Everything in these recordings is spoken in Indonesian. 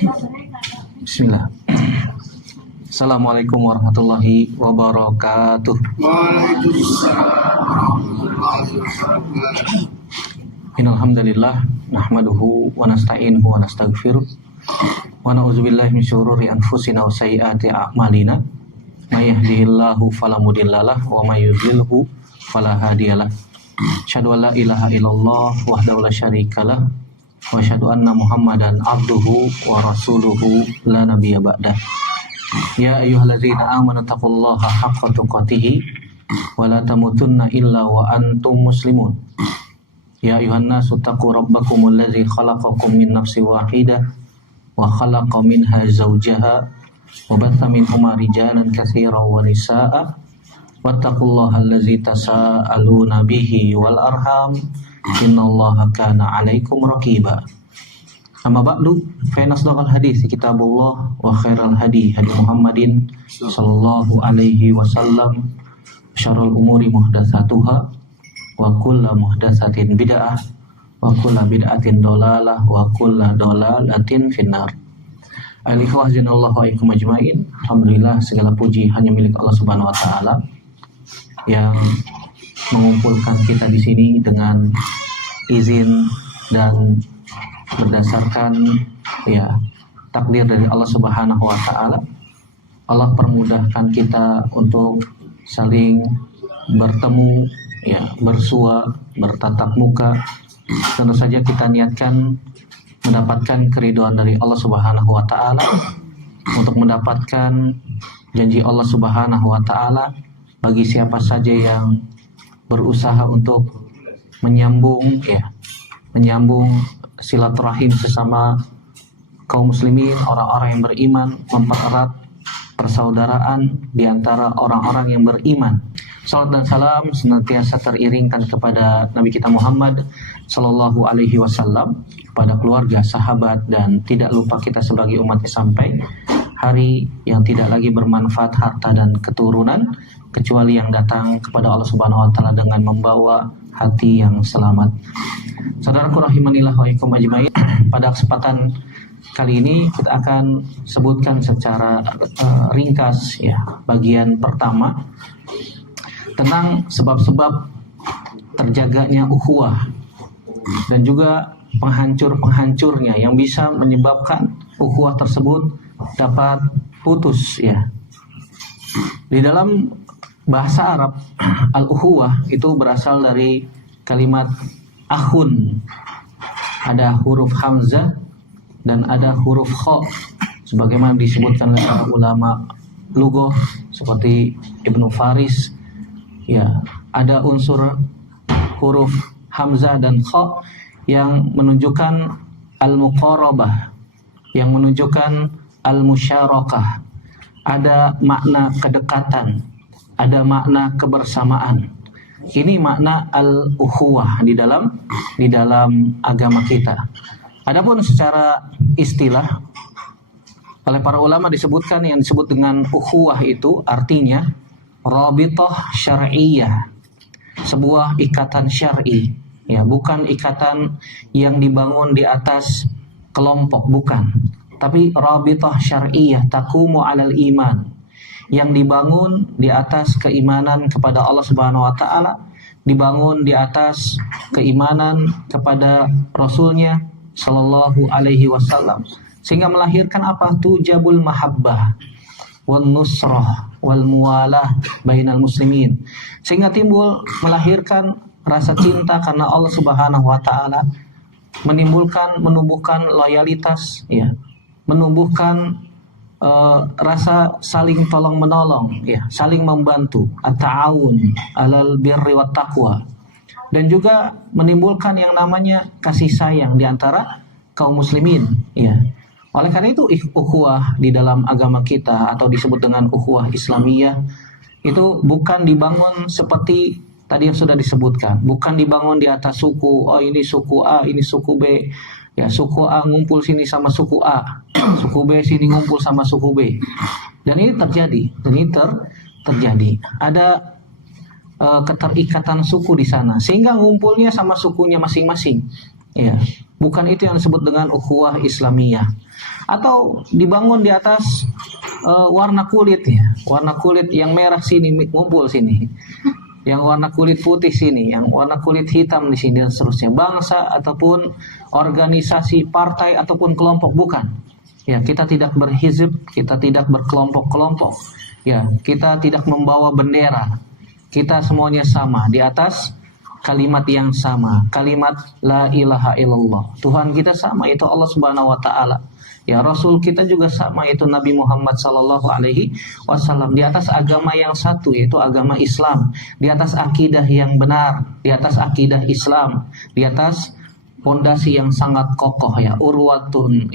Bismillah. Assalamualaikum warahmatullahi wabarakatuh. Innalhamdulillah nahmaduhu wa nasta'inuhu wa nastaghfiruh wa na'udzubillahi min syururi anfusina wa sayyiati a'malina. May yahdihillahu fala mudhillalah wa may yudhlilhu fala hadiyalah. Asyhadu an la ilaha illallah wahdahu la syarikalah wa asyhadu anna Muhammadan abduhu wa rasuluhu la nabiyya ba'dah. Ya ayyuhalladzina amanu taqullaha haqqa tuqatih wa la tamutunna illa wa antum muslimun. Ya ayyuhan nasu taqu rabbakumul ladzi khalaqakum min nafsin wahidah wa khalaqa minha zawjaha wa batha minhuma rijalan katsiran wa nisaa'a wattaqullaha allazi tasaaluna bihi wal arham innallaha kana 'alaikum raqiba. Amma ba'du, fa nasdaqal hadits kitabullah wa khairal hadi Muhammadin sallallahu alaihi wasallam, syarrul umuri muhdatsatuha wa kullu muhdatsatin bid'ah wa kullu bid'atin dhalalah wa kullu dhalalatin finnar. Al-ikhwah janallahu wa iyyakum ajmain. Alhamdulillah, segala puji hanya milik Allah Subhanahu wa taala yang mengumpulkan kita di sini dengan izin dan berdasarkan takdir dari Allah Subhanahu wa taala. Allah permudahkan kita untuk saling bertemu, bersua, bertatap muka. Tentu saja kita niatkan mendapatkan keridhaan dari Allah Subhanahu wa taala, untuk mendapatkan janji Allah Subhanahu wa taala bagi siapa saja yang berusaha untuk menyambung silaturahim sesama kaum muslimin, orang-orang yang beriman, mempererat persaudaraan di antara orang-orang yang beriman. Salat dan salam senantiasa teriringkan kepada Nabi kita Muhammad sallallahu alaihi wasallam, kepada keluarga, sahabat, dan tidak lupa kita sebagai umatnya sampai hari yang tidak lagi bermanfaat harta dan keturunan kecuali yang datang kepada Allah Subhanahu wa taala dengan membawa hati yang selamat. Saudaraku rahimanillah wa iyyakum ajmain, pada kesempatan kali ini kita akan sebutkan secara ringkas bagian pertama tentang sebab-sebab terjaganya ukhuwah dan juga penghancur-penghancurnya yang bisa menyebabkan ukhuwah tersebut dapat putus. Di dalam bahasa Arab, al-ukhuwah itu berasal dari kalimat akhun. Ada huruf hamzah dan ada huruf kha, sebagaimana disebutkan oleh para ulama lughah seperti Ibnu Faris. Ada unsur huruf hamzah dan kha yang menunjukkan al-muqarabah, yang menunjukkan al-musyarakah. Ada makna kedekatan, ada makna kebersamaan. Ini makna al-ukhuwah di dalam agama kita. Adapun secara istilah oleh para ulama disebutkan, yang disebut dengan ukhuwah itu artinya rabithah syar'iyyah, sebuah ikatan syar'i, bukan ikatan yang dibangun di atas kelompok, bukan, tapi rabithah syar'iyyah taqumu 'alal iman, yang dibangun di atas keimanan kepada Allah Subhanahu wa taala, dibangun di atas keimanan kepada Rasulnya sallallahu alaihi wasallam, sehingga melahirkan apa? Tujabul mahabbah wan nusrah wal muwalah bainal muslimin, sehingga timbul melahirkan rasa cinta karena Allah Subhanahu wa taala, menumbuhkan loyalitas, menumbuhkan rasa saling tolong menolong, saling membantu, at-ta'awun 'alal birri wat taqwa, dan juga menimbulkan yang namanya kasih sayang di antara kaum muslimin. Oleh karena itu ukhuwah di dalam agama kita, atau disebut dengan ukhuwah Islamiyah, itu bukan dibangun seperti tadi yang sudah disebutkan, bukan dibangun di atas suku. Oh, ini suku A, ini suku B. Suku A ngumpul sini sama suku A, suku B sini ngumpul sama suku B. Dan ini terjadi. Ada keterikatan suku di sana, sehingga ngumpulnya sama sukunya masing-masing. Bukan itu yang disebut dengan ukhuwah Islamiyah. Atau dibangun di atas warna kulit ya. Warna kulit yang merah sini ngumpul sini. Yang warna kulit putih sini, yang warna kulit hitam di sini dan seterusnya. Bangsa ataupun organisasi, partai ataupun kelompok bukan. Ya, kita tidak berhizib, kita tidak berkelompok-kelompok. Ya, kita tidak membawa bendera. Kita semuanya sama di atas kalimat yang sama, kalimat la ilaha illallah. Tuhan kita sama, itu Allah Subhanahu wa taala. Ya, Rasul kita juga sama, yaitu Nabi Muhammad sallallahu alaihi wasallam, di atas agama yang satu, yaitu agama Islam, di atas akidah yang benar, di atas akidah Islam, di atas pondasi yang sangat kokoh ya, urwatun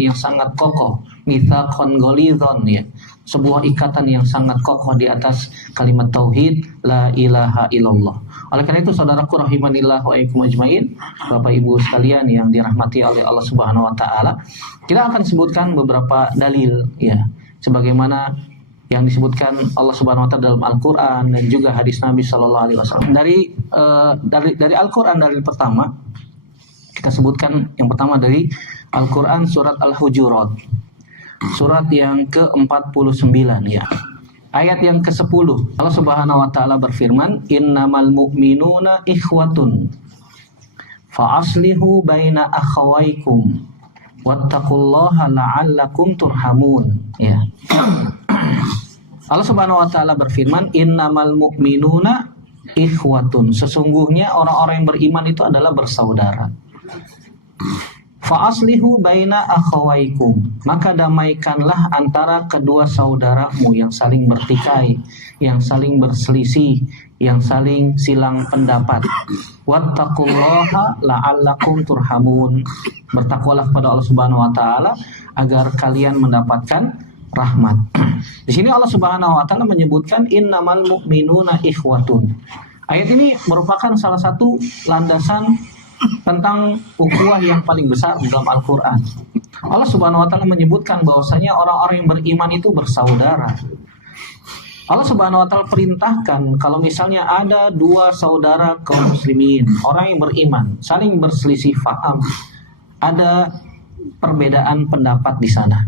yang sangat kokoh, mitsaqan ghalidhan ya, sebuah ikatan yang sangat kokoh di atas kalimat tauhid la ilaha illallah. Oleh karena itu saudaraku rahimanillah wa iyyakum ajmain, Bapak Ibu sekalian yang dirahmati oleh Allah Subhanahu wa taala, kita akan sebutkan beberapa dalil ya, sebagaimana yang disebutkan Allah Subhanahu wa taala dalam Al-Qur'an dan juga hadis Nabi sallallahu alaihi wasallam. Dari Al-Qur'an, dalil pertama kita sebutkan yang pertama dari Al-Qur'an surat Al-Hujurat. Surat yang ke-49 ya. Ayat yang ke-10. Allah Subhanahu wa taala berfirman, "Innamal mu'minuna ikhwatun fa aslihu baina akhawaykum wattaqullaha la'allakum turhamun." Ya. Allah Subhanahu wa taala berfirman, "Innamal mu'minuna ikhwatun." Sesungguhnya orang-orang yang beriman itu adalah bersaudara. Fa'aslihu baina akhawaikum, maka damaikanlah antara kedua saudaramu yang saling bertikai, yang saling berselisih, yang saling silang pendapat. Wattaqullaha la'allakum turhamun. Bertakwalah kepada Allah Subhanahu wa taala agar kalian mendapatkan rahmat. Di sini Allah Subhanahu wa taala menyebutkan innamal mu'minuna ikhwatun. Ayat ini merupakan salah satu landasan tentang ukhuwah yang paling besar dalam Al-Quran. Allah Subhanahu wa taala menyebutkan bahwasanya orang-orang yang beriman itu bersaudara. Allah Subhanahu wa taala perintahkan kalau misalnya ada dua saudara kaum muslimin, orang yang beriman, saling berselisih faham, ada perbedaan pendapat di sana,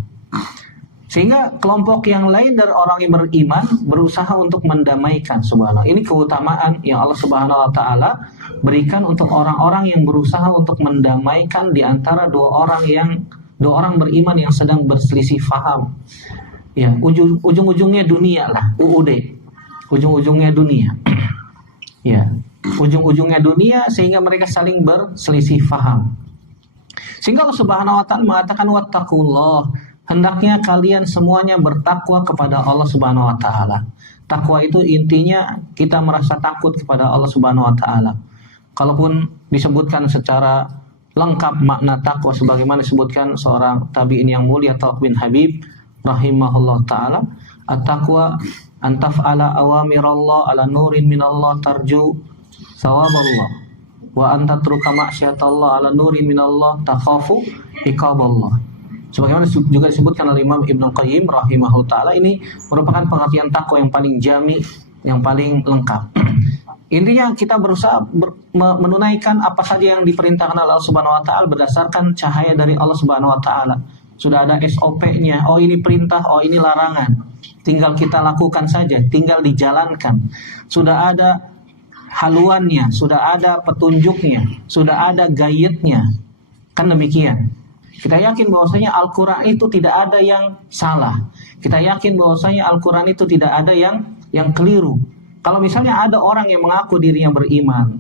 sehingga kelompok yang lain dari orang yang beriman berusaha untuk mendamaikan. Subhanallah, ini keutamaan yang Allah Subhanahu wa taala berikan untuk orang-orang yang berusaha untuk mendamaikan di antara dua orang beriman yang sedang berselisih faham. Ya, ujung-ujungnya dunia lah, ujung-ujungnya dunia. Ya, ujung-ujungnya dunia sehingga mereka saling berselisih faham. Sehingga Allah Subhanahu wa taala mengatakan wattaqullah, hendaknya kalian semuanya bertakwa kepada Allah Subhanahu wa taala. Takwa itu intinya kita merasa takut kepada Allah Subhanahu wa taala. Kalaupun disebutkan secara lengkap makna takwa sebagaimana disebutkan seorang tabi'in yang mulia Thawq bin Habib rahimahullah taala, at-taqwa an taf'ala awamirallah ala nurin minallah tarju thawaballah wa an tatruka ma'syatallah ala nurin minallah takhafu iqaballah. Sebagaimana juga disebutkan oleh Imam Ibnu Qayyim rahimahullah taala, ini merupakan pengertian takwa yang paling jami, yang paling lengkap. Intinya kita berusaha menunaikan apa saja yang diperintahkan Allah Subhanahu wa taala berdasarkan cahaya dari Allah Subhanahu wa taala. Sudah ada SOP-nya, oh ini perintah, oh ini larangan. Tinggal kita lakukan saja, tinggal dijalankan. Sudah ada haluannya, sudah ada petunjuknya, sudah ada gayetnya. Kan demikian. Kita yakin bahwasanya Al-Qur'an itu tidak ada yang salah. Kita yakin bahwasanya Al-Qur'an itu tidak ada yang keliru. Kalau misalnya ada orang yang mengaku dirinya beriman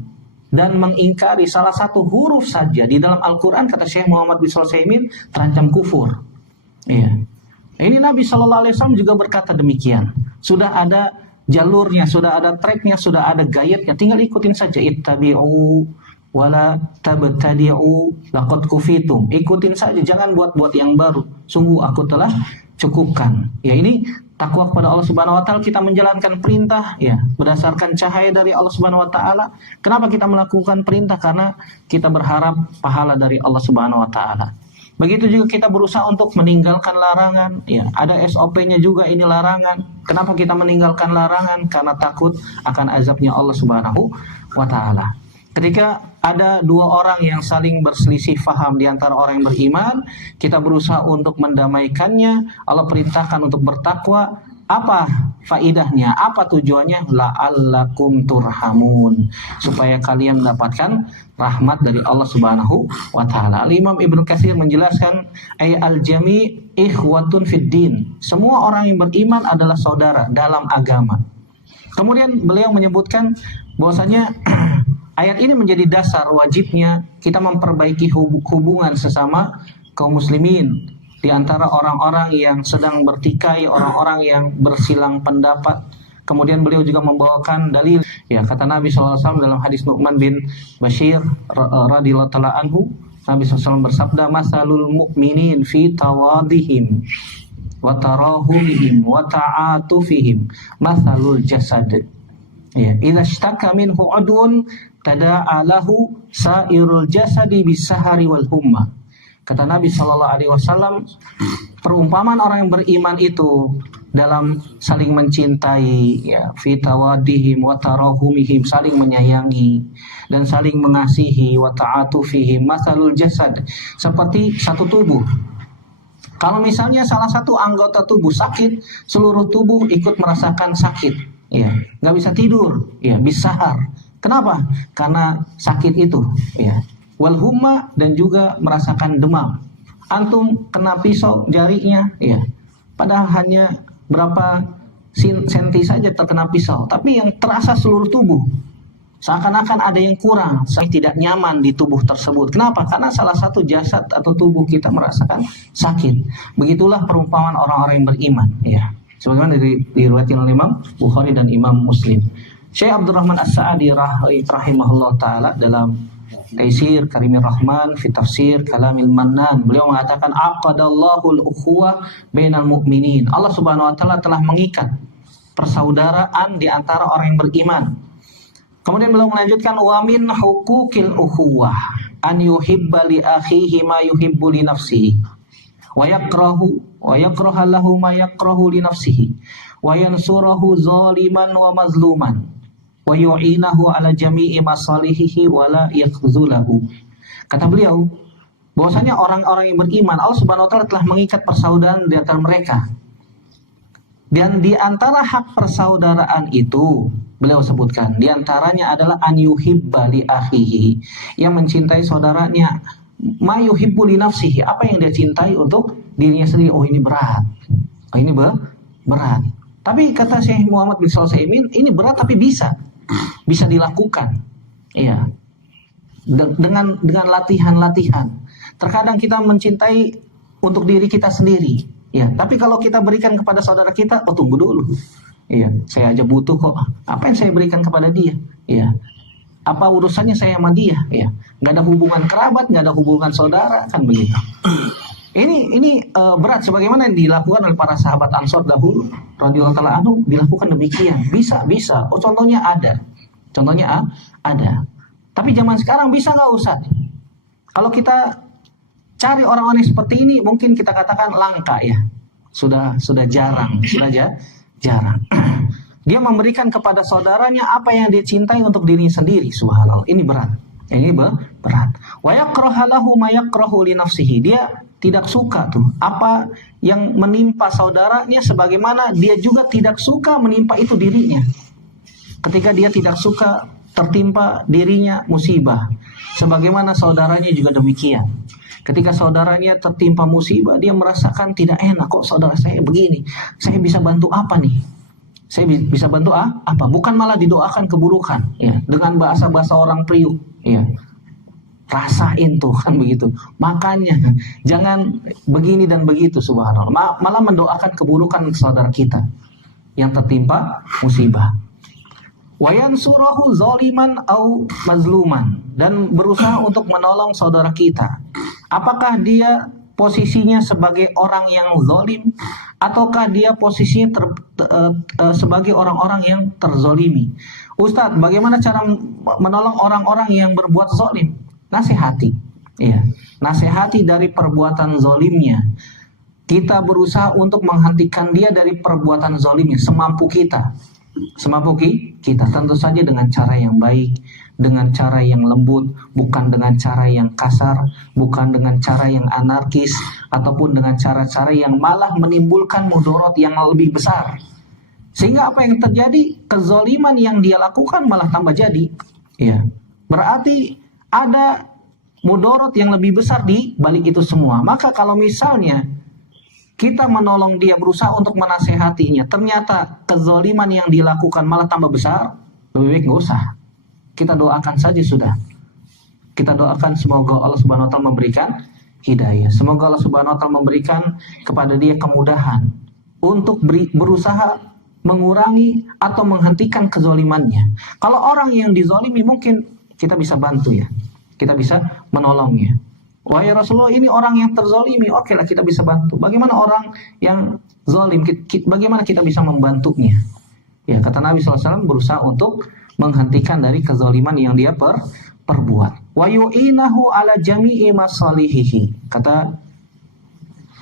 dan mengingkari salah satu huruf saja di dalam Al-Quran, kata Syekh Muhammad bin Shalih Al-Utsaimin, terancam kufur. Iya. Ini Nabi Shallallahu Alaihi Wasallam juga berkata demikian. Sudah ada jalurnya, sudah ada tracknya, sudah ada gayatnya. Tinggal ikutin saja. Ittabi'u wala tabtadi'u laqad kufitum. Ikutin saja, jangan buat-buat yang baru. Sungguh aku telah cukupkan. Ya, ini takwa kepada Allah Subhanahu wa taala, kita menjalankan perintah ya berdasarkan cahaya dari Allah Subhanahu wa taala. Kenapa kita melakukan perintah? Karena kita berharap pahala dari Allah Subhanahu wa taala. Begitu juga kita berusaha untuk meninggalkan larangan, ya ada SOP-nya juga, ini larangan. Kenapa kita meninggalkan larangan? Karena takut akan azabnya Allah Subhanahu wa taala. Ketika ada dua orang yang saling berselisih faham di antara orang yang beriman, kita berusaha untuk mendamaikannya. Allah perintahkan untuk bertakwa. Apa faidahnya? Apa tujuannya? La'allakum turhamun, supaya kalian mendapatkan rahmat dari Allah Subhanahu wa taala. Imam Ibnu Katsir menjelaskan, ay al-jami' ikhwatun fid din. Semua orang yang beriman adalah saudara dalam agama. Kemudian beliau menyebutkan bahwasanya ayat ini menjadi dasar wajibnya kita memperbaiki hubungan sesama kaum muslimin, di antara orang-orang yang sedang bertikai, orang-orang yang bersilang pendapat. Kemudian beliau juga membawakan dalil, ya, kata Nabi SAW dalam hadis Nu'man bin Bashir radhiyallahu ta'ala anhu, Nabi SAW bersabda, masalul mu'minin fi tawadihim wa tarahumihim wa ta'atufihim masalul jasad, ya, idza ishtaka minhu udwun tada'a lahu sairul jasadi bisahari wal humma. Kata Nabi Shallallahu Alaihi Wasallam, perumpamaan orang yang beriman itu dalam saling mencintai, ya, fitawadihim wa tarahumihim, saling menyayangi dan saling mengasihi, wa ta'atufihim masalul jasad, seperti satu tubuh. Kalau misalnya salah satu anggota tubuh sakit, seluruh tubuh ikut merasakan sakit, ya, nggak bisa tidur, ya, bisahar. Kenapa? Karena sakit itu, ya. Wal humma, dan juga merasakan demam. Antum kena pisau jarinya, ya, padahal hanya berapa senti saja terkena pisau, tapi yang terasa seluruh tubuh. Seakan-akan ada yang kurang, saya tidak nyaman di tubuh tersebut. Kenapa? Karena salah satu jasad atau tubuh kita merasakan sakit. Begitulah perumpamaan orang-orang yang beriman, ya. Sebagaimana diriwayatkan oleh Imam Bukhari dan Imam Muslim. Syekh Abdurrahman As-Sa'di rahimahullah taala dalam Taisir Karimir Rahman fi tafsir Kalamil Mannan, beliau mengatakan aqadallahu al-ukhuwah bainal mu'minin. Allah Subhanahu wa taala telah mengikat persaudaraan di antara orang yang beriman. Kemudian beliau melanjutkan wa min huquqil ukhuwah an yuhibba li akhihi ma yuhibbu li nafsihi wa yakraha lahu ma yakrahu li nafsihi wa yansurahu zaliman wa mazluman wa yu'inahu ala jami'i masalihihi wa la yakhzulahu. Kata beliau bahwasanya orang-orang yang beriman, Allah Subhanahu wa taala telah mengikat persaudaraan di antara mereka. Dan di antara hak persaudaraan itu beliau sebutkan, di antaranya adalah an yuhibba li akhihi, yang mencintai saudaranya, ma yuhibbu li nafsihi, apa yang dia cintai untuk dirinya sendiri. Oh, ini berat. Oh, ini berat. Tapi kata Syekh Muhammad bin Shalih Al-Utsaimin, ini berat tapi bisa dilakukan, iya, dengan latihan-latihan. Terkadang kita mencintai untuk diri kita sendiri, ya, tapi kalau kita berikan kepada saudara kita, oh, tunggu dulu, iya, saya aja butuh kok, apa yang saya berikan kepada dia, iya, apa urusannya saya sama dia, iya, nggak ada hubungan kerabat, nggak ada hubungan saudara, kan begitu. Ini berat, sebagaimana yang dilakukan oleh para sahabat Ansor dahulu radhiyallahu ta'ala anhu, dilakukan demikian. Bisa. Oh, contohnya ada. Tapi zaman sekarang bisa nggak, Ustaz? Kalau kita cari orang-orang seperti ini, mungkin kita katakan langka, ya. Sudah jarang. Dia memberikan kepada saudaranya apa yang dia cintai untuk dirinya sendiri. Subhanallah, ini berat. Wa yakraha lahu ma yakrahu li nafsihi. Dia tidak suka tuh apa yang menimpa saudaranya, sebagaimana dia juga tidak suka menimpa itu dirinya. Ketika dia tidak suka tertimpa dirinya musibah, sebagaimana saudaranya juga demikian. Ketika saudaranya tertimpa musibah, dia merasakan tidak enak, kok saudara saya begini, saya bisa bantu apa nih? Saya bisa bantu apa? Bukan malah didoakan keburukan, ya, dengan bahasa-bahasa orang priuk, ya. Rasain tuh, kan begitu. Makanya jangan begini dan begitu, subhanallah. Malah mendoakan keburukan saudara kita yang tertimpa musibah. Wa yansurahu zaliman au mazluman, dan berusaha untuk menolong saudara kita. Apakah dia posisinya sebagai orang yang zalim, ataukah dia posisinya sebagai orang-orang yang terzolimi? Ustadz, bagaimana cara menolong orang-orang yang berbuat zalim? Nasihati, ya, nasihati dari perbuatan zolimnya. Kita berusaha untuk menghentikan dia dari perbuatan zolimnya semampu kita. Tentu saja dengan cara yang baik, dengan cara yang lembut, bukan dengan cara yang kasar, bukan dengan cara yang anarkis, ataupun dengan cara-cara yang malah menimbulkan mudarat yang lebih besar. Sehingga apa yang terjadi? Kezaliman yang dia lakukan malah tambah jadi. Ya. Berarti ada mudarat yang lebih besar di balik itu semua. Maka kalau misalnya kita menolong dia, berusaha untuk menasehatinya, ternyata kezaliman yang dilakukan malah tambah besar, lebih baik nggak usah. Kita doakan saja sudah. Kita doakan semoga Allah Subhanahu wa taala memberikan hidayah. Semoga Allah Subhanahu wa taala memberikan kepada dia kemudahan untuk berusaha mengurangi atau menghentikan kezalimannya. Kalau orang yang dizalimi mungkin kita bisa bantu ya. Kita bisa menolongnya. Wahai Rasulullah, ini orang yang terzalimi, oke lah kita bisa bantu. Bagaimana orang yang zalim, bagaimana kita bisa membantunya? Ya, kata Nabi SAW berusaha untuk menghentikan dari kezaliman yang dia perbuat. Wa yu'inahu ala jami'i masalihihi. Kata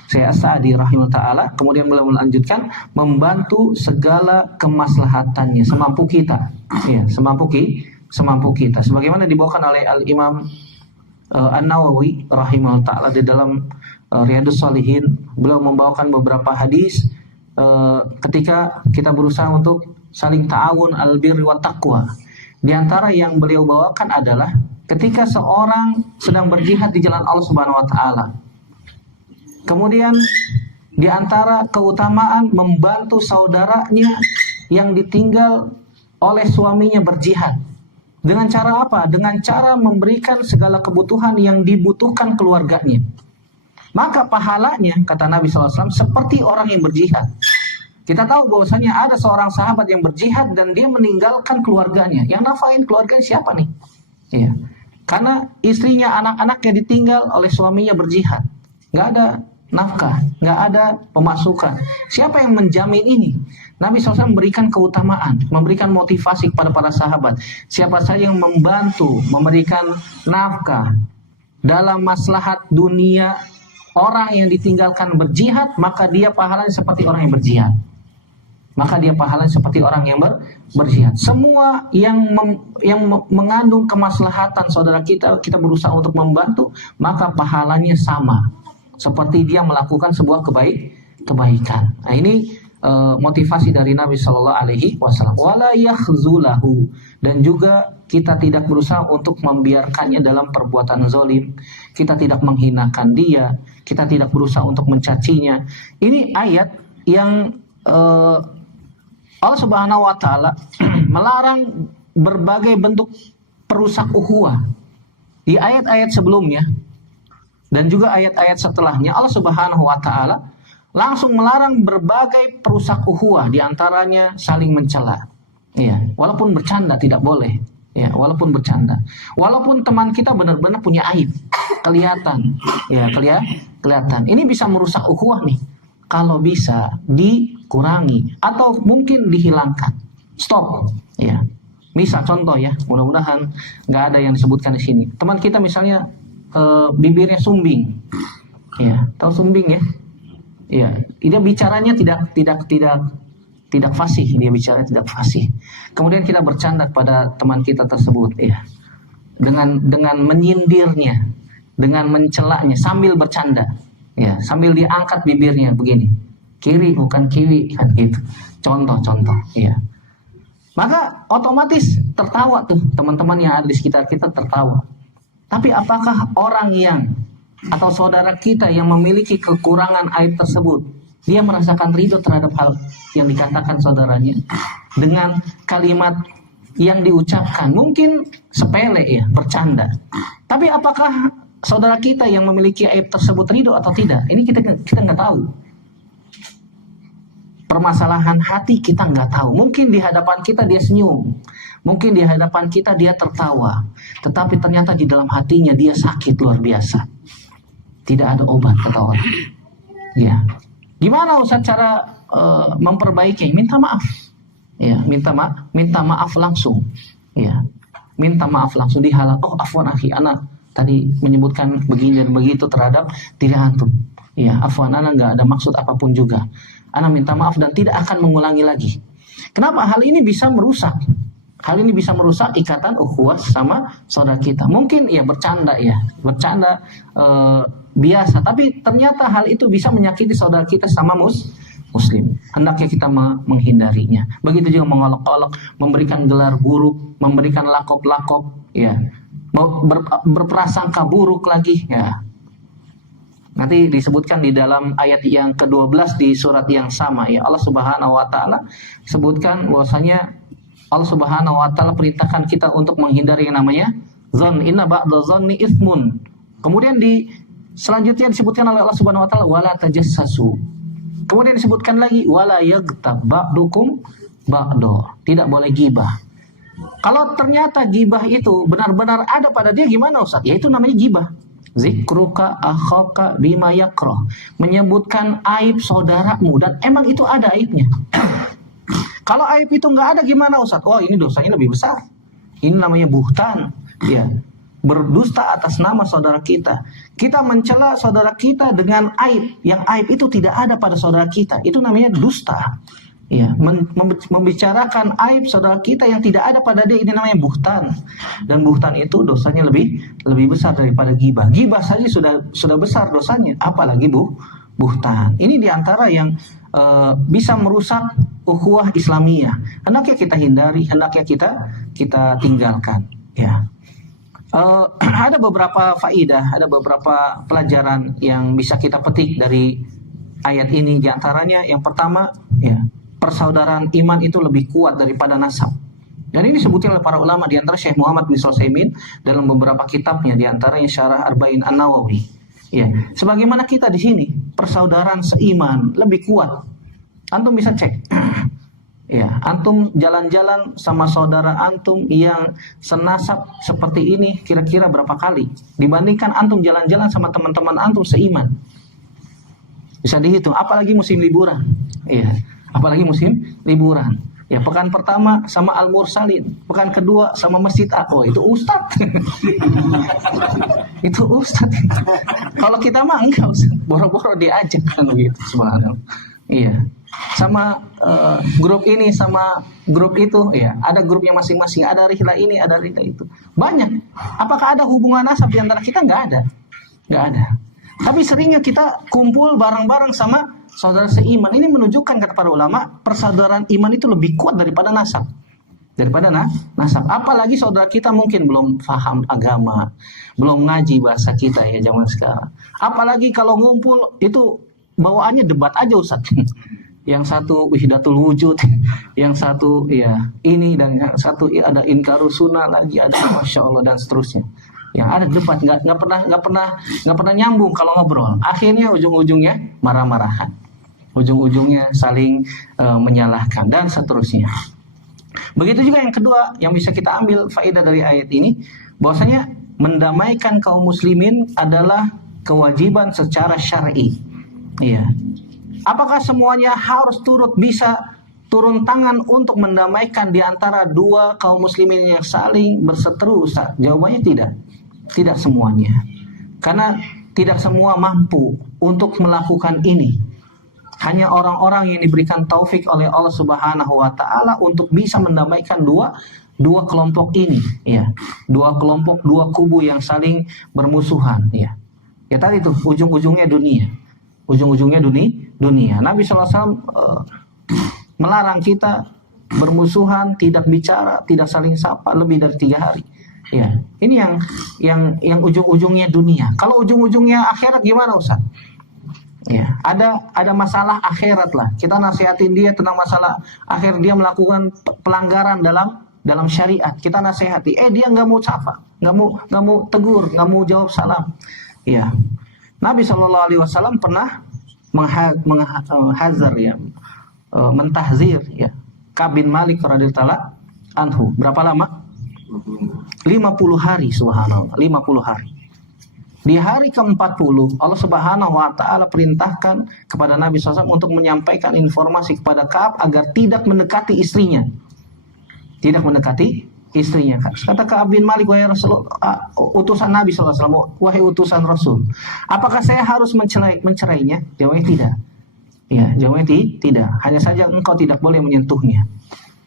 Syekh As-Sa'di rahimahullah ta'ala, kemudian beliau melanjutkan, membantu segala kemaslahatannya semampu kita. Ya, semampu kita. Sebagaimana dibawakan oleh Al-Imam An-Nawawi rahimahullah ta'ala di dalam Riyadhus Shalihin, beliau membawakan beberapa hadis ketika kita berusaha untuk saling ta'awun al-birri wa taqwa. Di antara yang beliau bawakan adalah ketika seorang sedang berjihad di jalan Allah Subhanahu wa taala. Kemudian di antara keutamaan membantu saudaranya yang ditinggal oleh suaminya berjihad. Dengan cara apa? Dengan cara memberikan segala kebutuhan yang dibutuhkan keluarganya. Maka pahalanya, kata Nabi SAW, seperti orang yang berjihad. Kita tahu bahwasanya ada seorang sahabat yang berjihad dan dia meninggalkan keluarganya. Yang nafain keluarganya siapa nih? Iya. Karena istrinya, anak-anaknya ditinggal oleh suaminya berjihad. Nggak ada nafkah, nggak ada pemasukan. Siapa yang menjamin ini? Nabi SAW memberikan keutamaan, memberikan motivasi kepada para sahabat. Siapa saja yang membantu, memberikan nafkah dalam maslahat dunia orang yang ditinggalkan berjihad, maka dia pahalanya seperti orang yang berjihad. Berjihad. Semua yang mengandung kemaslahatan saudara kita berusaha untuk membantu, maka pahalanya sama seperti dia melakukan sebuah kebaikan. Nah, ini motivasi dari Nabi Shallallahu Alaihi Wasallam. Wala yakhzulahu, dan juga kita tidak berusaha untuk membiarkannya dalam perbuatan zalim. Kita tidak menghinakan dia. Kita tidak berusaha untuk mencacinya. Ini ayat yang Allah Subhanahu Wa Taala melarang berbagai bentuk perusak ukhuwah. Di ayat-ayat sebelumnya dan juga ayat-ayat setelahnya, Allah Subhanahu Wa Taala langsung melarang berbagai perusak ukhuwah, diantaranya saling mencela. Ya, walaupun bercanda tidak boleh. Ya, walaupun bercanda. Walaupun teman kita benar-benar punya aib, kelihatan. Ya, kelihatan. Ini bisa merusak ukhuwah nih. Kalau bisa dikurangi atau mungkin dihilangkan. Stop. Ya. Misal contoh ya, mudah-mudahan nggak ada yang disebutkan di sini. Teman kita misalnya bibirnya sumbing. Ya, tahu sumbing ya? Ya, dia bicaranya tidak fasih, dia bicara tidak fasih. Kemudian kita bercanda kepada teman kita tersebut, ya, dengan menyindirnya, dengan mencelaknya sambil bercanda, ya, sambil diangkat bibirnya begini, kiri bukan kiwi, kan gitu. Contoh, ya. Maka otomatis tertawa tuh teman-teman yang ada di sekitar kita tertawa. Tapi apakah orang yang atau saudara kita yang memiliki kekurangan aib tersebut, dia merasakan ridho terhadap hal yang dikatakan saudaranya dengan kalimat yang diucapkan mungkin sepele ya, bercanda. Tapi apakah saudara kita yang memiliki aib tersebut ridho atau tidak? Ini kita nggak tahu. Permasalahan hati kita nggak tahu. Mungkin di hadapan kita dia senyum, mungkin di hadapan kita dia tertawa, tetapi ternyata di dalam hatinya dia sakit luar biasa. Tidak ada obat, kata orang. Ya, gimana Ustaz cara memperbaiki? Minta maaf. Ya, minta maaf langsung. Ya, minta maaf langsung di halal. Oh, afwan akhi, anak tadi menyebutkan begini dan begitu terhadap diri antum. Ya, afwan, anak nggak ada maksud apapun juga. Anak minta maaf dan tidak akan mengulangi lagi. Kenapa hal ini bisa merusak Hal ini bisa merusak ikatan ukhuwah sama saudara kita. Mungkin ya bercanda biasa, tapi ternyata hal itu bisa menyakiti saudara kita sama muslim. Hendaknya kita menghindarinya. Begitu juga mengolok-olok, memberikan gelar buruk, memberikan lakop-lakop, ya, berprasangka buruk lagi, ya. Nanti disebutkan di dalam ayat yang ke-12 di surat yang sama, ya. Allah Subhanahu wa taala sebutkan bahwasanya Allah Subhanahu wa taala perintahkan kita untuk menghindari yang namanya zon. Inna ba'da zonni itsmun. Kemudian selanjutnya disebutkan oleh Allah Subhanahu wa taala wala tajassasu. Kemudian disebutkan lagi wala yaghtab ba'dukum ba'da. Tidak boleh gibah. Kalau ternyata gibah itu benar-benar ada pada dia, gimana Ustaz? Ya itu namanya gibah. Zikruka akhaka bima yakrah. Menyebutkan aib saudaramu dan emang itu ada aibnya. Kalau aib itu nggak ada gimana Ustaz? Oh ini dosanya lebih besar. Ini namanya buhtan, ya, berdusta atas nama saudara kita. Kita mencela saudara kita dengan aib, yang aib itu tidak ada pada saudara kita. Itu namanya dusta. Ya, membicarakan aib saudara kita yang tidak ada pada dia, ini namanya buhtan. Dan buhtan itu dosanya lebih besar daripada gibah. Gibah saja sudah besar dosanya, apalagi buhtan. Ini diantara yang bisa merusak ukhuwah Islamiyah. Hendaknya kita hindari, hendaknya kita tinggalkan. Ya, ada beberapa faidah, ada beberapa pelajaran yang bisa kita petik dari ayat ini. Di antaranya yang pertama, ya, persaudaraan iman itu lebih kuat daripada nasab. Dan ini disebutkan oleh para ulama, di antara Syekh Muhammad bin Sulaiman dalam beberapa kitabnya, di antaranya Syarah Arba'in An-Nawawi. Ya, sebagaimana kita di sini, persaudaraan seiman lebih kuat. Antum bisa cek. Ya, antum jalan-jalan sama saudara antum yang senasab seperti ini kira-kira berapa kali dibandingkan antum jalan-jalan sama teman-teman antum seiman. Bisa dihitung, apalagi musim liburan. Iya, apalagi musim liburan. Ya, pekan pertama sama Al-Mursalin, pekan kedua sama Masjid Oh, itu Ustadz. Itu Ustadz. Kalau kita mah enggak, Ustadz. Boro-boro diajak kan begitu, subhanallah. Iya. Sama grup ini sama grup itu, ya. Ada grupnya masing-masing, ada rihla ini, ada rihla itu. Banyak. Apakah ada hubungan nasab di antara kita? Enggak ada. Enggak ada. Tapi seringnya kita kumpul bareng-bareng sama saudara seiman. Ini menunjukkan kata para ulama, persaudaraan iman itu lebih kuat daripada nasab. Daripada nasab. Apalagi saudara kita mungkin belum paham agama, belum ngaji bahasa kita ya zaman sekarang. Apalagi kalau ngumpul itu bawaannya debat aja Ustaz. Yang satu wahdatul wujud, yang satu ya ini, dan yang satu ada inkarus sunnah lagi, ada masya Allah dan seterusnya. Yang ada debat, nggak pernah nyambung kalau ngobrol. Akhirnya ujung-ujungnya marah-marahan, ujung-ujungnya saling menyalahkan dan seterusnya. Begitu juga yang kedua yang bisa kita ambil faedah dari ayat ini, bahwasanya mendamaikan kaum muslimin adalah kewajiban secara syar'i. Iya. Apakah semuanya harus bisa turun tangan untuk mendamaikan di antara dua kaum muslimin yang saling berseteru? Jawabannya tidak. Tidak semuanya. Karena tidak semua mampu untuk melakukan ini. Hanya orang-orang yang diberikan taufik oleh Allah Subhanahu wa taala untuk bisa mendamaikan dua kelompok ini, ya. Dua kelompok, dua kubu yang saling bermusuhan, ya. Ya tadi itu ujung-ujungnya dunia. Ujung-ujungnya dunia. Nabi SAW melarang kita bermusuhan, tidak bicara, tidak saling sapa lebih dari 3 hari. Ya, ini yang ujung-ujungnya dunia. Kalau ujung-ujungnya akhirat gimana Ustaz? Ya, ada masalah akhirat lah. Kita nasihatin dia tentang masalah akhir, dia melakukan pelanggaran dalam syariat. Kita nasihati, dia nggak mau sapa, nggak mau tegur, nggak mau jawab salam. Ya, Nabi SAW pernah menghazar, ya, mentahzir, ya, Ka'b bin Malik radhiyallahu anhu. Berapa lama? 50 hari, subhanallah, 50 hari. Di hari ke-40 Allah Subhanahu wa taala perintahkan kepada Nabi SAW untuk menyampaikan informasi kepada Ka'ab agar tidak mendekati istrinya. Tidak mendekati istrinya. Kata Ka'ab bin Malik, wahai Rasulullah, utusan Nabi SAW, wahai utusan Rasul, apakah saya harus mencerainya? Jawabnya tidak. Ya, jawabnya tidak. Hanya saja engkau tidak boleh menyentuhnya.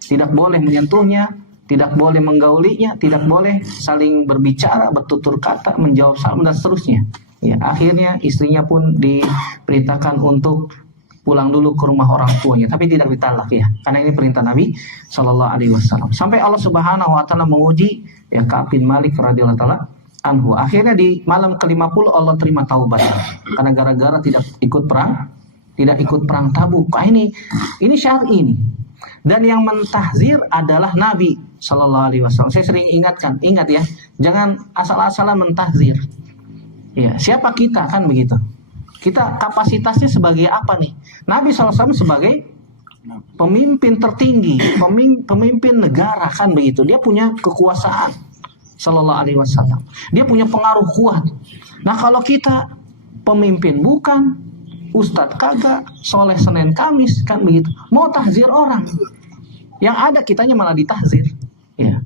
Tidak boleh menyentuhnya tidak boleh menggaulinya, tidak boleh saling berbicara, bertutur kata, menjawab salam dan seterusnya. Ya, akhirnya istrinya pun diperintahkan untuk pulang dulu ke rumah orang tuanya, tapi tidak ditalak ya, karena ini perintah Nabi Shallallahu Alaihi Wasallam. Sampai Allah Subhanahu Wa Taala menguji ya Ka'ab bin Malik radhiyallahu taala anhu. Akhirnya di malam ke-50 Allah terima taubat karena gara-gara tidak ikut perang Tabuk. Ini syar'i ini. Dan yang mentahzir adalah Nabi Shallallahu Alaihi Wasallam. Saya sering ingat ya, jangan asal-asalan mentahzir. Ya, siapa kita kan begitu? Kita kapasitasnya sebagai apa nih? Nabi SAW sebagai pemimpin tertinggi, pemimpin negara kan begitu. Dia punya kekuasaan, Sallallahu Alaihi Wasallam. Dia punya pengaruh kuat. Nah kalau kita pemimpin bukan, ustadz kagak, soleh Senin Kamis kan begitu. Mau tahzir orang, yang ada kitanya malah ditahzir. Ya.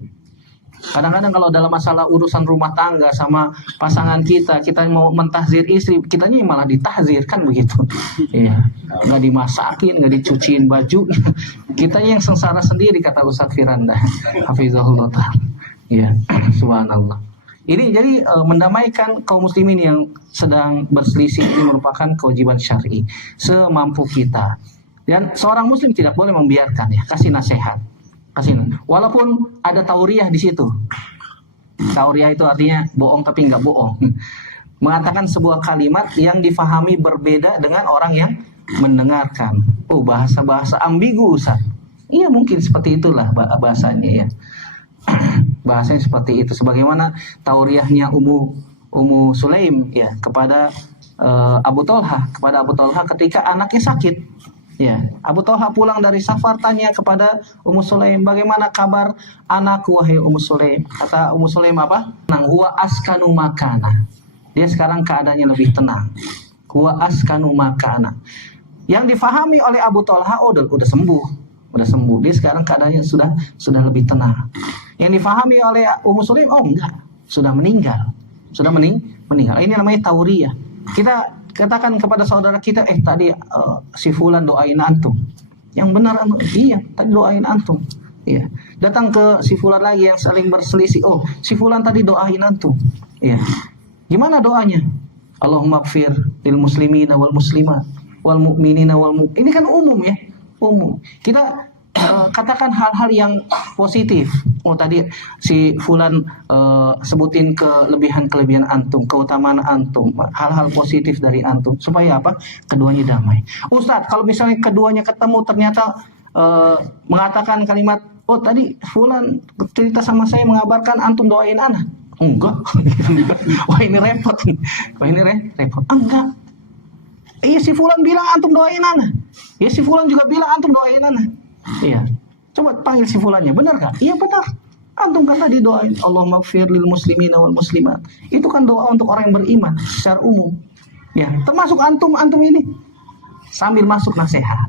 Kadang-kadang kalau dalam masalah urusan rumah tangga sama pasangan kita mau mentahzir istri, kitanya malah ditahzir kan begitu. Iya, nggak dimasakin, nggak dicuciin baju, kitanya yang sengsara sendiri kata Ustaz Firanda, hafizahullah ta'ala. Iya, subhanallah. Ini jadi mendamaikan kaum muslimin yang sedang berselisih ini merupakan kewajiban syar'i semampu kita. Dan seorang muslim tidak boleh membiarkan ya, kasih nasihat. Walaupun ada tauriah di situ. Tauriah itu artinya bohong tapi nggak bohong. Mengatakan sebuah kalimat yang difahami berbeda dengan orang yang mendengarkan. Oh, bahasa-bahasa ambigu, Ustaz. Iya, mungkin seperti itulah bahasanya ya. Bahasanya seperti itu. Sebagaimana tauriahnya Ummu Sulaim ya kepada Abu Thalhah ketika anaknya sakit. Ya, Abu Thalhah pulang dari safar tanya kepada Ummu Sulaim, bagaimana kabar anakku wahai Ummu Sulaim? Kata Ummu Sulaim apa? Huwa askanu makana. Dia sekarang keadaannya lebih tenang. Huwa askanu makana. Yang difahami oleh Abu Thalhah, udah sembuh. Dia sekarang keadaannya sudah lebih tenang. Yang difahami oleh Ummu Sulaim, enggak, sudah meninggal. Meninggal. Ini namanya tauriyah. Kita katakan kepada saudara kita, tadi si fulan doain antum. Yang benar, iya, tadi doain antum. Iya. Datang ke si fulan lagi yang saling berselisih, si fulan tadi doain antum. Iya. Gimana doanya? Allahumma gfir lil muslimina wal muslimat wal mu'minina wal mu'min. Ini kan umum ya, umum. Kita katakan hal-hal yang positif. Tadi si fulan sebutin kelebihan antum, keutamaan antum, hal-hal positif dari antum, supaya apa? Keduanya damai. Ustadz, kalau misalnya keduanya ketemu ternyata mengatakan kalimat, tadi fulan cerita sama saya mengabarkan antum doain anak. Enggak. Wah ini repot. Enggak. Iya, si fulan bilang antum doain anak. Ya, si fulan juga bilang antum doain anak. Iya. Coba panggil si fulannya, benar gak? Iya benar. Antum kan tadi doain Allahumma gfir lil muslimina wal muslimat. Itu kan doa untuk orang yang beriman secara umum. Ya, termasuk antum ini. Sambil masuk nasihat.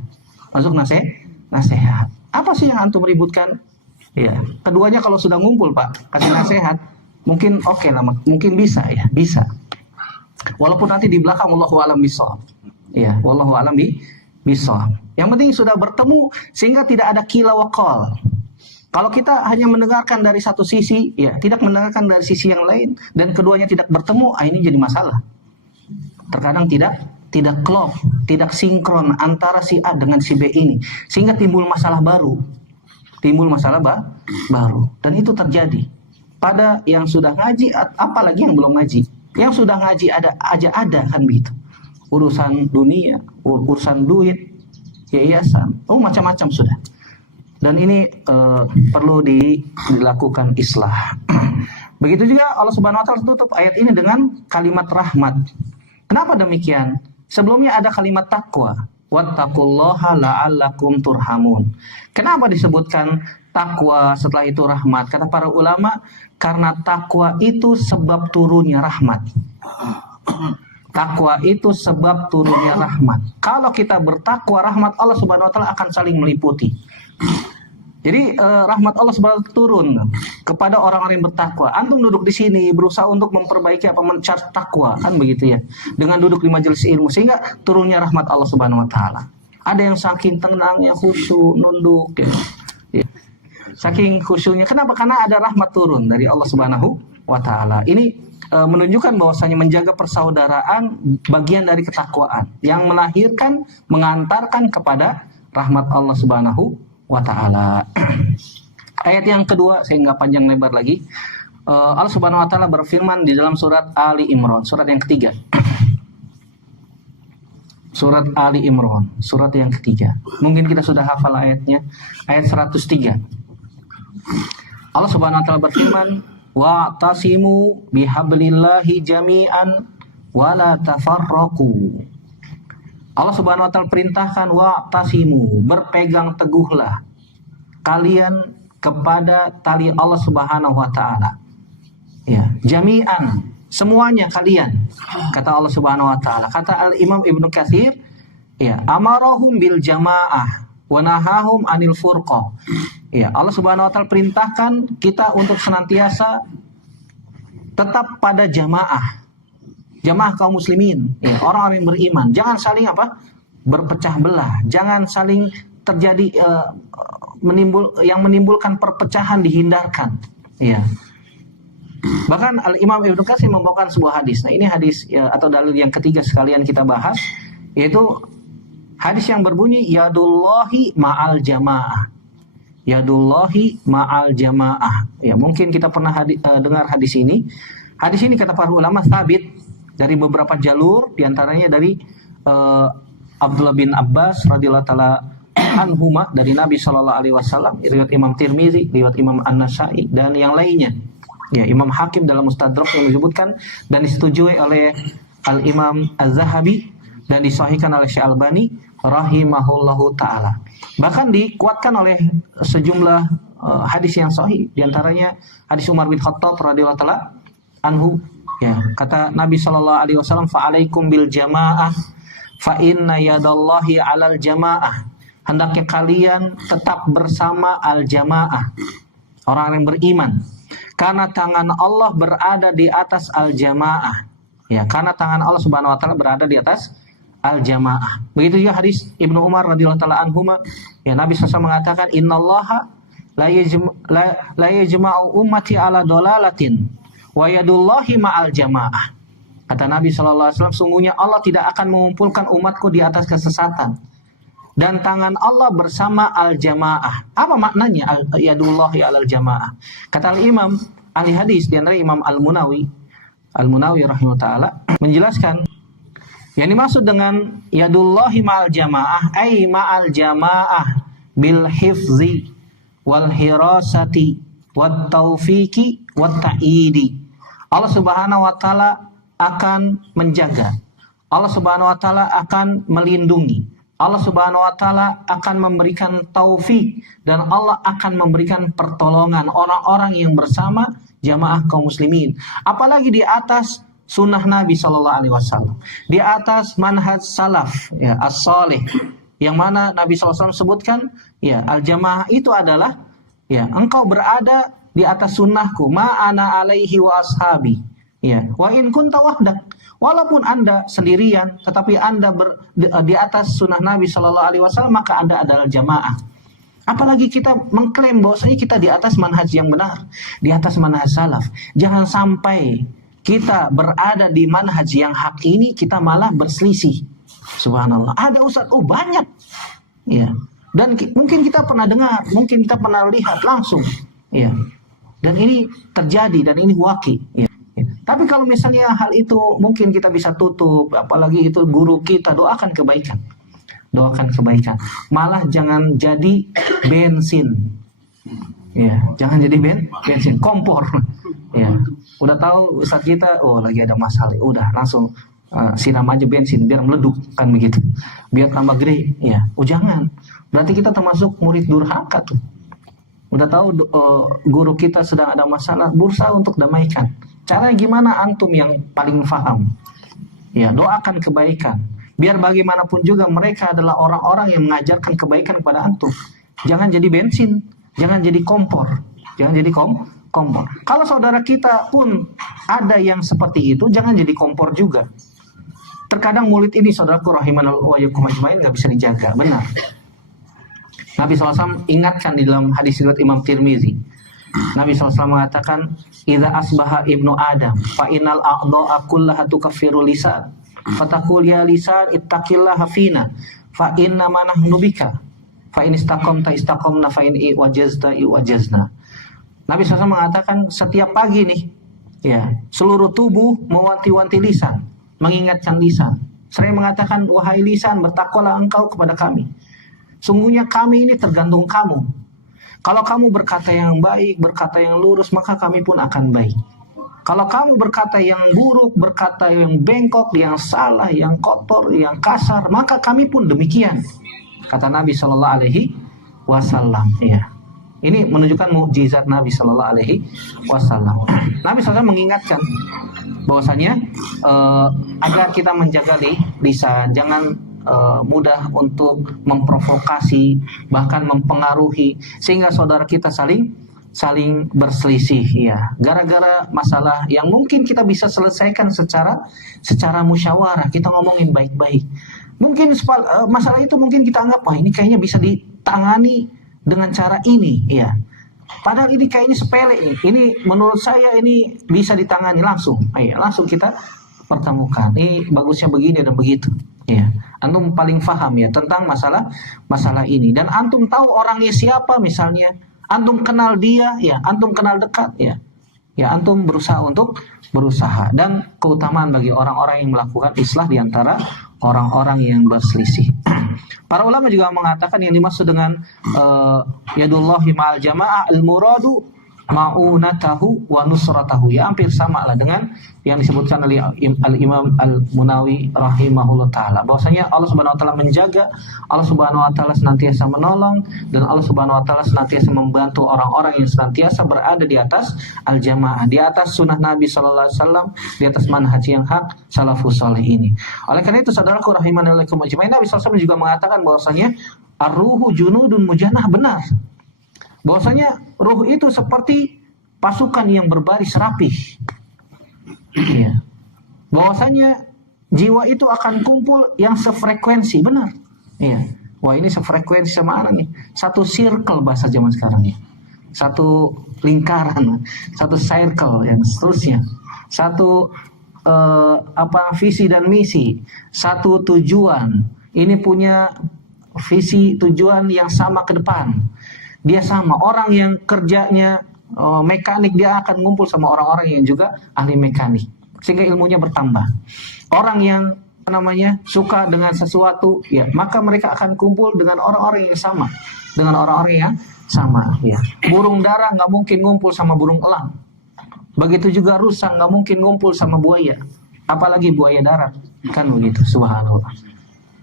Nasihat. Apa sih yang antum ributkan? Ya, keduanya kalau sudah ngumpul, Pak, kasih nasihat, mungkin oke lah, mungkin bisa ya, bisa. Walaupun nanti di belakang wallahu a'lam bishawab. Ya, wallahu a'lam bishawab. Yang penting sudah bertemu sehingga tidak ada kila wa qal. Kalau kita hanya mendengarkan dari satu sisi, ya tidak mendengarkan dari sisi yang lain, dan keduanya tidak bertemu, ini jadi masalah. Terkadang tidak klop, tidak sinkron antara si A dengan si B ini, sehingga timbul masalah baru. Dan itu terjadi pada yang sudah ngaji, apalagi yang belum ngaji. Yang sudah ngaji ada kan begitu. Urusan dunia, urusan duit, yayasan, macam-macam sudah. Dan ini perlu dilakukan islah. Begitu juga Allah Subhanahu wa taala tutup ayat ini dengan kalimat rahmat. Kenapa demikian? Sebelumnya ada kalimat takwa. Wattaqullaha la'allakum turhamun. Kenapa disebutkan takwa setelah itu rahmat? Kata para ulama, karena takwa itu sebab turunnya rahmat. Takwa itu sebab turunnya rahmat. Kalau kita bertakwa, rahmat Allah Subhanahu wa taala akan saling meliputi. Jadi rahmat Allah Subhanahu wa taala turun kepada orang-orang yang bertakwa. Antum duduk di sini berusaha untuk memperbaiki mencari takwa, kan begitu ya. Dengan duduk di majelis ilmu sehingga turunnya rahmat Allah Subhanahu wa taala. Ada yang saking tenangnya khusyuk nunduk ya. Saking khusyuknya. Kenapa? Karena ada rahmat turun dari Allah Subhanahu wa taala. Ini menunjukkan bahwasanya menjaga persaudaraan bagian dari ketakwaan yang melahirkan, mengantarkan kepada rahmat Allah Subhanahu wa taala. Ayat yang kedua, saya nggak panjang lebar lagi. Allah Subhanahu wa taala berfirman di dalam surat Ali Imran, surat yang ketiga. Surat Ali Imran, surat yang ketiga. Mungkin kita sudah hafal ayatnya, ayat 103. Allah Subhanahu wa taala berfirman, "Wa'tasimu bihablillahi jami'an wa la tafarraqu." Allah Subhanahu wa taala perintahkan, wa'tasimu, berpegang teguhlah kalian kepada tali Allah Subhanahu wa taala. Ya, jami'an, semuanya kalian, kata Allah Subhanahu wa taala. Kata Al-Imam Ibnu Katsir, ya, amarahum bil jamaah wa nahahum anil furqah. Ya, Allah Subhanahu wa taala perintahkan kita untuk senantiasa tetap pada jamaah. Jamaah kaum muslimin, ya, orang-orang yang beriman. Jangan saling berpecah belah, jangan saling terjadi menimbulkan perpecahan, dihindarkan. Ya. Bahkan Al-Imam Ibnu Katsir membawakan sebuah hadis. Nah, ini hadis atau dalil yang ketiga sekalian kita bahas, yaitu hadis yang berbunyi yadullahi ma'al jamaah. Yadullahi ma'al jamaah. Ya, mungkin kita pernah dengar hadis ini. Hadis ini kata para ulama sabit dari beberapa jalur, diantaranya dari Abdullah bin Abbas radhiyallahu taala anhuma, dari Nabi Shallallahu alaihi wasallam, riwayat Imam Tirmizi, riwayat Imam An-Nasa'i dan yang lainnya. Ya, Imam Hakim dalam Mustadrak yang disebutkan dan disetujui oleh Al-Imam Az-Zahabi dan disahihkan oleh Syekh Albani rahimahullahu taala. Bahkan dikuatkan oleh sejumlah hadis yang sahih, diantaranya hadis Umar bin Khattab radhiyallahu taala anhu. Ya, kata Nabi Shallallahu alaihi wasallam, "Fa'alaikum bil jamaah fa inna yadallahi 'alal jamaah." Hendaknya kalian tetap bersama al-jamaah, orang yang beriman, karena tangan Allah berada di atas al-jamaah. Ya, karena tangan Allah Subhanahu wa taala berada di atas al-jamaah. Begitu juga hadis Ibnu Umar radhiyallahu taala anhuma, ya, Nabi SAW mengatakan, "Innallaha la yajma'u ummati ala dolalatin wa yadullahi ma'al jamaah." Kata Nabi SAW, sungguhnya Allah tidak akan mengumpulkan umatku di atas kesesatan dan tangan Allah bersama al-jamaah. Apa maknanya yadullahi alal jamaah? Kata Al-Imam ahli hadis, di antara Imam Al-Munawi rahimahullah taala menjelaskan, yang dimaksud dengan yadullahi ma'al jamaah ay ma'al jamaah bil hifzi wal hirasati wat taufiqi wat ta'idi. Allah Subhanahu wa taala akan menjaga, Allah Subhanahu wa taala akan melindungi, Allah Subhanahu wa taala akan memberikan taufik, dan Allah akan memberikan pertolongan orang-orang yang bersama jamaah kaum muslimin, apalagi di atas sunnah Nabi Shallallahu alaihi wasallam, di atas manhaj salaf, ya, as-salih, yang mana Nabi SAW sebutkan, ya, al-jamaah itu adalah, ya, engkau berada di atas sunnahku, ma'ana alaihi wa ashabi, ya, wa in kunta wahdak, walaupun anda sendirian, tetapi anda di atas sunnah Nabi Shallallahu alaihi wasallam, maka anda adalah jamaah. Apalagi kita mengklaim bahwasanya kita di atas manhaj yang benar, di atas manhaj salaf. Jangan sampai kita berada di manhaj yang hak ini, kita malah berselisih. Subhanallah, ada ustadz, banyak, ya, dan mungkin kita pernah dengar, mungkin kita pernah lihat langsung, ya, dan ini terjadi, dan ini waki, ya. Tapi kalau misalnya hal itu mungkin kita bisa tutup, apalagi itu guru kita, doakan kebaikan, malah jangan jadi bensin, ya, jangan jadi bensin, kompor, ya. Udah tahu ustadz kita, lagi ada masalah, udah langsung siram aja bensin biar meleduk, kan begitu, biar tambah gede, ya. Jangan, berarti kita termasuk murid durhaka tuh. Udah tahu guru kita sedang ada masalah, berusaha untuk damaikan. Caranya gimana? Antum yang paling paham, ya, doakan kebaikan, biar bagaimanapun juga mereka adalah orang-orang yang mengajarkan kebaikan kepada antum. Jangan jadi bensin, jangan jadi kompor, jangan jadi kompor. Kalau saudara kita pun ada yang seperti itu, jangan jadi kompor juga. Terkadang mulut ini, saudaraku rahimanallahu wa iyyakum ajmain, nggak bisa dijaga, benar. Nabi SAW ingatkan di dalam hadis riwayat Imam Tirmizi. Nabi SAW mengatakan, "Idza asbaha ibnu Adam, fa innal a'dha'a kullaha tukaffiru lisan. Fataqul ya lisan ittaqillaha fina, fa inna ma nahnu bika. Fa in istaqamta istaqamna, fa in iwajazta iwajazna." Nabi SAW mengatakan setiap pagi nih, ya, seluruh tubuh mewanti-wanti lisan, mengingatkan lisan. Sering mengatakan, "Wahai lisan, bertakwalah engkau kepada kami. Sungguhnya kami ini tergantung kamu. Kalau kamu berkata yang baik, berkata yang lurus, maka kami pun akan baik. Kalau kamu berkata yang buruk, berkata yang bengkok, yang salah, yang kotor, yang kasar, maka kami pun demikian." Kata Nabi Shallallahu Alaihi Wasallam. Ya. Ini menunjukkan mukjizat Nabi Shallallahu Alaihi Wasallam. Nabi SAW mengingatkan bahwasanya agar kita menjaga lisan, jangan mudah untuk memprovokasi, bahkan mempengaruhi, sehingga saudara kita saling berselisih, ya, gara-gara masalah yang mungkin kita bisa selesaikan secara musyawarah. Kita ngomongin baik-baik. Mungkin masalah itu mungkin kita anggap, wah, ini kayaknya bisa ditangani dengan cara ini, ya. Padahal ini kayaknya sepele nih. Ini menurut saya ini bisa ditangani langsung. Langsung kita pertemukan. Ini bagusnya begini dan begitu. Ya, antum paling paham ya tentang masalah ini. Dan antum tahu orangnya siapa misalnya. Antum kenal dia, ya. Antum kenal dekat, ya. Ya, antum berusaha dan keutamaan bagi orang-orang yang melakukan islah di antara orang-orang yang berselisih. Para ulama juga mengatakan yang dimaksud dengan yadullahi ma'al jama'ah al-muradu ma'unatahu wa nusratahu. Ya, hampir sama lah dengan yang disebutkan oleh Al-Imam Al-Munawi rahimahullah ta'ala, bahwasanya Allah Subhanahu wa ta'ala menjaga, Allah Subhanahu wa ta'ala senantiasa menolong, dan Allah Subhanahu wa ta'ala senantiasa membantu orang-orang yang senantiasa berada di atas al-jamaah, di atas sunnah Nabi sallallahu alaihi wasallam, di atas manhaj yang hak salafus saleh ini. Oleh karena itu, saudaraku rahimani wa ajmain, Nabi sallallahu alaihi wasallam juga mengatakan bahwasanya ar-ruhu junudun mujannah, benar. Bahwasanya ruh itu seperti pasukan yang berbaris rapih. Ya. Bahwasanya jiwa itu akan kumpul yang sefrekuensi, benar. Iya. Wah, ini sefrekuensi sama mana nih? Satu circle bahasa zaman sekarang ya. Satu lingkaran, satu circle yang seterusnya. Satu visi dan misi, satu tujuan. Ini punya visi tujuan yang sama ke depan. Dia sama, orang yang kerjanya mekanik, dia akan ngumpul sama orang-orang yang juga ahli mekanik, sehingga ilmunya bertambah. Orang yang suka dengan sesuatu, ya, maka mereka akan kumpul dengan orang-orang yang sama, ya. Burung dara nggak mungkin ngumpul sama burung elang. Begitu juga rusa nggak mungkin ngumpul sama buaya, apalagi buaya darat, kan begitu. Subhanallah.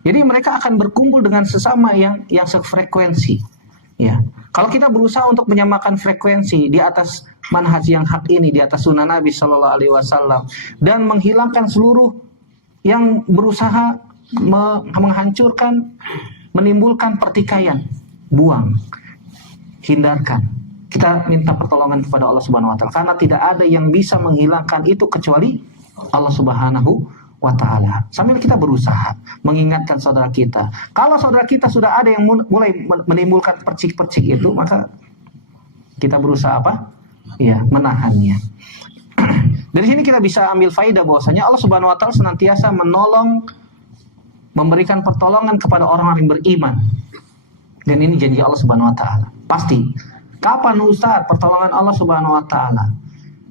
Jadi mereka akan berkumpul dengan sesama yang sefrekuensi. Ya, kalau kita berusaha untuk menyamakan frekuensi di atas manhaj yang hak ini, di atas sunnah Nabi Shallallahu Alaihi Wasallam, dan menghilangkan seluruh yang berusaha menghancurkan, menimbulkan pertikaian, buang, hindarkan. Kita minta pertolongan kepada Allah Subhanahu Wa Taala, karena tidak ada yang bisa menghilangkan itu kecuali Allah Subhanahu Wa Ta'ala. Sambil kita berusaha mengingatkan saudara kita. Kalau saudara kita sudah ada yang mulai menimbulkan percik-percik itu, maka kita berusaha apa? Ya, menahannya. Dari sini kita bisa ambil faidah bahwasanya Allah Subhanahu Wa Ta'ala senantiasa menolong, memberikan pertolongan kepada orang-orang yang beriman. Dan ini janji Allah Subhanahu Wa Ta'ala. Pasti. Kapan Ustaz pertolongan Allah Subhanahu Wa Ta'ala?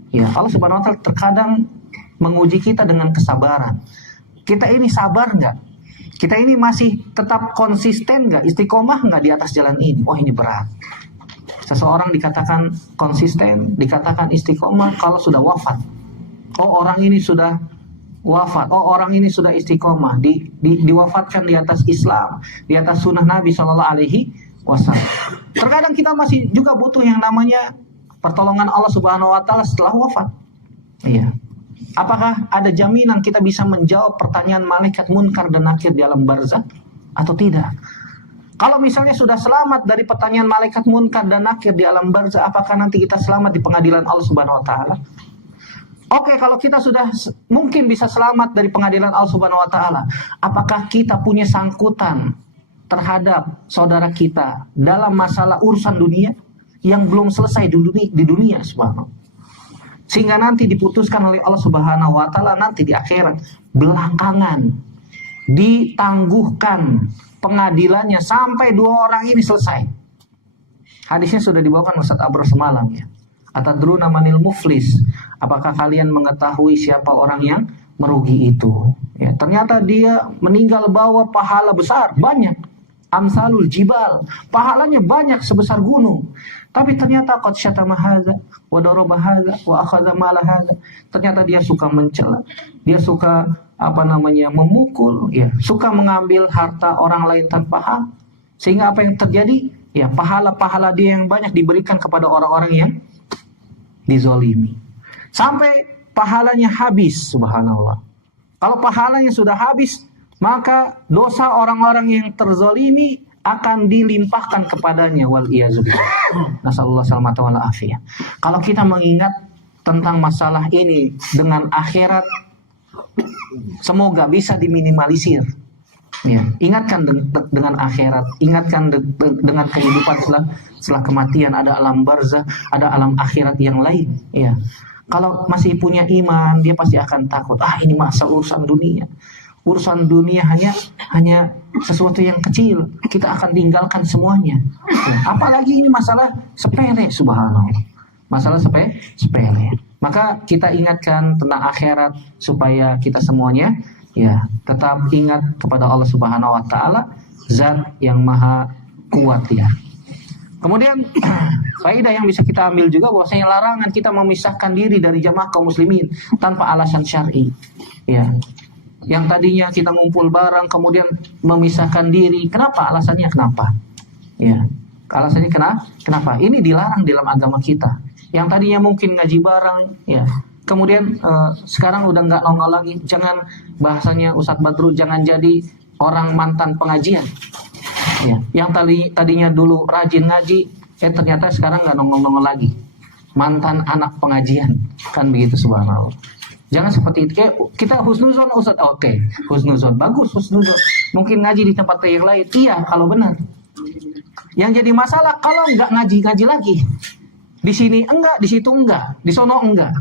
Ya, Allah Subhanahu Wa Ta'ala terkadang menguji kita dengan kesabaran. Kita ini sabar nggak? Kita ini masih tetap konsisten nggak? Istiqomah nggak di atas jalan ini? Wah, ini berat. Seseorang dikatakan konsisten, dikatakan istiqomah kalau sudah wafat. Oh, orang ini sudah wafat. Oh, orang ini sudah istiqomah. Diwafatkan di atas Islam, di atas sunnah Nabi Shallallahu Alaihi Wasallam. Terkadang kita masih juga butuh yang namanya pertolongan Allah Subhanahu Wa Taala setelah wafat. Iya. Apakah ada jaminan kita bisa menjawab pertanyaan malaikat munkar dan nakir di alam barzakh atau tidak? Kalau misalnya sudah selamat dari pertanyaan malaikat munkar dan nakir di alam barzakh, apakah nanti kita selamat di pengadilan Allah Subhanahu Wa Taala? Oke, kalau kita sudah mungkin bisa selamat dari pengadilan Allah Subhanahu Wa Taala, apakah kita punya sangkutan terhadap saudara kita dalam masalah urusan dunia yang belum selesai di dunia subhanallah. Sehingga nanti diputuskan oleh Allah Subhanahu wa taala nanti di akhirat belakangan ditangguhkan pengadilannya sampai dua orang ini selesai. Hadisnya sudah dibawakan Ustaz Abrar semalam ya. Atadruna manil muflis? Apakah kalian mengetahui siapa orang yang merugi itu? Ya, ternyata dia meninggal bawa pahala besar, banyak. Amsalul jibal, pahalanya banyak sebesar gunung. Tapi ternyata qad syatama hadza wa daraba hadza wa akhadha mala hadza. Ternyata dia suka mencela, dia suka memukul, ya, suka mengambil harta orang lain tanpa hak. Sehingga apa yang terjadi? Ya, pahala-pahala dia yang banyak diberikan kepada orang-orang yang dizolimi. Sampai pahalanya habis, subhanallah. Kalau pahalanya sudah habis, maka dosa orang-orang yang terzolimi akan dilimpahkan kepadanya, wal iyazubillah. Nasallallahu salamata wal afiyah. Kalau kita mengingat tentang masalah ini dengan akhirat, semoga bisa diminimalisir. Ya, ingatkan dengan akhirat, ingatkan dengan kehidupan setelah kematian, ada alam barzah, ada alam akhirat yang lain. Ya, kalau masih punya iman, dia pasti akan takut. Ini masa urusan dunia. Urusan dunia hanya sesuatu yang kecil. Kita akan tinggalkan semuanya. Ya, apalagi ini masalah sepele, subhanallah. Masalah sepele. Maka kita ingatkan tentang akhirat supaya kita semuanya ya tetap ingat kepada Allah Subhanahu wa taala, zat yang maha kuat ya. Kemudian faedah yang bisa kita ambil juga bahwasanya larangan kita memisahkan diri dari jamaah kaum muslimin tanpa alasan syar'i. Ya. Yang tadinya kita ngumpul bareng kemudian memisahkan diri, kenapa? Alasannya kenapa? Ya. Alasannya kenapa? Ini dilarang dalam agama kita. Yang tadinya mungkin ngaji bareng, ya. Kemudian sekarang udah nggak nongol lagi. Jangan, bahasanya Ustadz Badru, jangan jadi orang mantan pengajian. Ya, yang tadinya dulu rajin ngaji, ternyata sekarang nggak nongol-nongol lagi. Mantan anak pengajian, kan begitu, subhanallah. Jangan seperti itu. Kita husnuzon Ustadz, oke, husnuzon, bagus husnuzon. Mungkin ngaji di tempat yang lain, iya kalau benar. Yang jadi masalah kalau nggak ngaji lagi. Di sini enggak, di situ enggak, di sono enggak.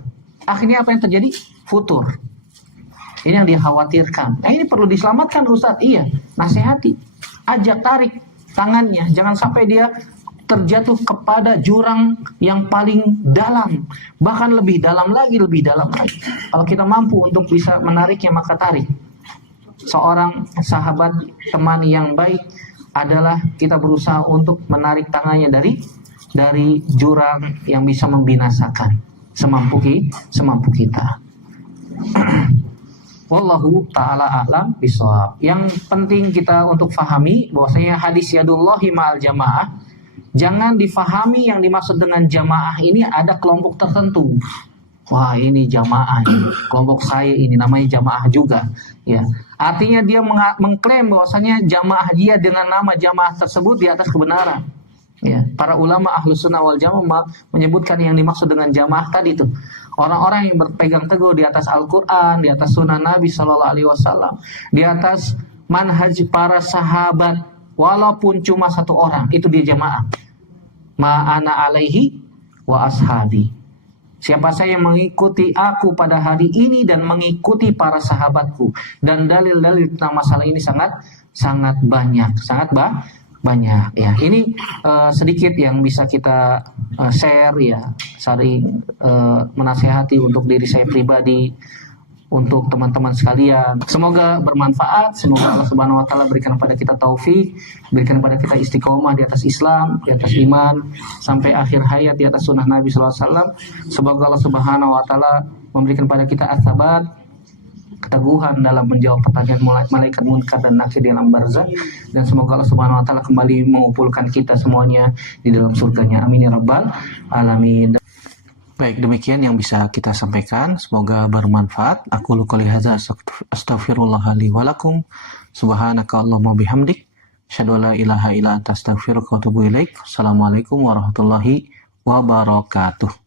Akhirnya apa yang terjadi? Futur. Ini yang dikhawatirkan. Nah, ini perlu diselamatkan Ustadz. Iya, nasihati. Ajak, tarik tangannya. Jangan sampai dia terjatuh kepada jurang yang paling dalam. Bahkan lebih dalam lagi. Kalau kita mampu untuk bisa menariknya, maka tarik. Seorang sahabat, teman yang baik adalah kita berusaha untuk menarik tangannya dari jurang yang bisa membinasakan. Semampu kita. Wallahu ta'ala a'lam bishawab. Yang penting kita untuk fahami bahwasanya hadis yadullahi ma'al jamaah, jangan difahami yang dimaksud dengan jamaah ini ada kelompok tertentu. Wah, ini jamaah ini, kelompok saya ini namanya jamaah juga. Ya, artinya dia mengklaim bahwasanya jamaah dia dengan nama jamaah tersebut di atas kebenaran. Ya, para ulama Ahlus Sunnah wal Jamaah menyebutkan yang dimaksud dengan jamaah tadi itu orang-orang yang berpegang teguh di atas Al-Quran, di atas Sunnah Nabi Sallallahu Alaihi Wasallam, di atas manhaj para sahabat, walaupun cuma satu orang, itu dia jamaah. Ma'ana alaihi wa ashabi. Siapa saya yang mengikuti aku pada hari ini dan mengikuti para sahabatku, dan dalil-dalil tentang masalah ini sangat banyak, banyak ya. Ini sedikit yang bisa kita share ya, saling menasehati untuk diri saya pribadi, untuk teman-teman sekalian. Semoga bermanfaat, semoga Allah Subhanahu wa taala berikan kepada kita taufik, berikan kepada kita istiqomah di atas Islam, di atas iman sampai akhir hayat di atas sunnah Nabi sallallahu alaihi wasallam. Semoga Allah Subhanahu wa taala memberikan kepada kita as-sabat, keteguhan dalam menjawab pertanyaan malaikat munkar dan nakir di alam barzah, dan semoga Allah Subhanahu wa taala kembali mengumpulkan kita semuanya di dalam surganya. Amin ya rabbal alamin. Baik, demikian yang bisa kita sampaikan, semoga bermanfaat. Aku qouli hadza astaghfirullah li wa lakum. Subhanaka Allahumma bihamdik, asyhadu an la ilaha illa anta astaghfiruka wa atubu ilaik. Assalamualaikum warahmatullahi wabarakatuh.